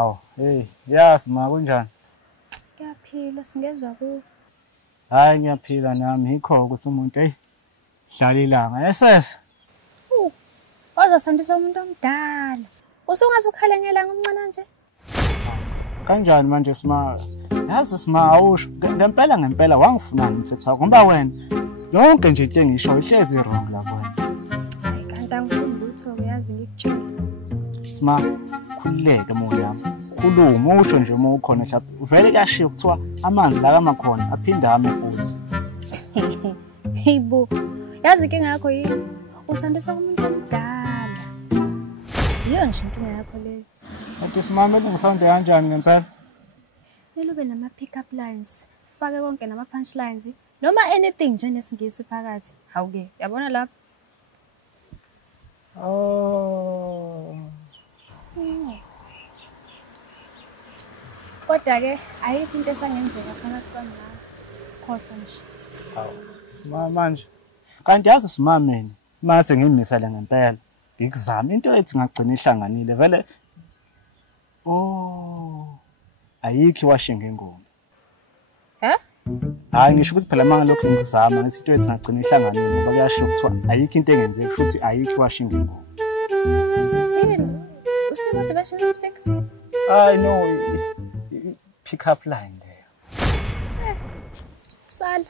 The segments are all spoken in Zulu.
Hawu, hey, yazi ma kunjani? Ngiyaphila singezwa ku. Hayi ngiyaphila nami yikho ukuthi umuntu hlala ilanga. Yesese. Ozosandisa umuntu omdala. Usungaze ukhala ngelanga omncane nje? Kanjani manje Smah? Yazi Smah awusho ngempela wangifunani umthetho wakho ngoba wena yonke nje into engisho ihlezi wrong la wena. Hayi kanti angifuni lutho uyazi ngikutshela. Smah khulileke moya yami. Khuluma usho nje uma ukhona shap. Vele kuyashiya kuthiwa amanzi la kamakhona aphinda ame futhi. Hibo. Yazi inkinga yakho yini? Usandisa umuntu omdala. Iyo nje inkinga yakho leyo. Kanti Smah mele ngisawunde kanjani ngempela? Mele ube nama pick up lines. Fake konke nama punchlines noma anything nje nesingisi phakathi. Hawuke, yabona lapha? Oh. Kodwa ke ayikho into esangenzeka phakathi kwami nawe. Khohlwa nje. Hawu. Smah manje. Kanti yazi Smah mina mase ngimisele ngempela. Ngikuzama into ethi ngagcina ihlanganile vele. Oh. Ayikho washinga ingoma. Hayi ngisho ukuthi phela manje lokho ngizama ngithi into ethi ngagcina ihlanganile ngoba kuyasho kuthiwa ayikho into engenzeki futhi ayikho washinga ingoma. Usebenza basho speak? I know pick up line there. Sala.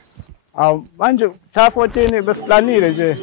Manje cha 14 besiplanile nje.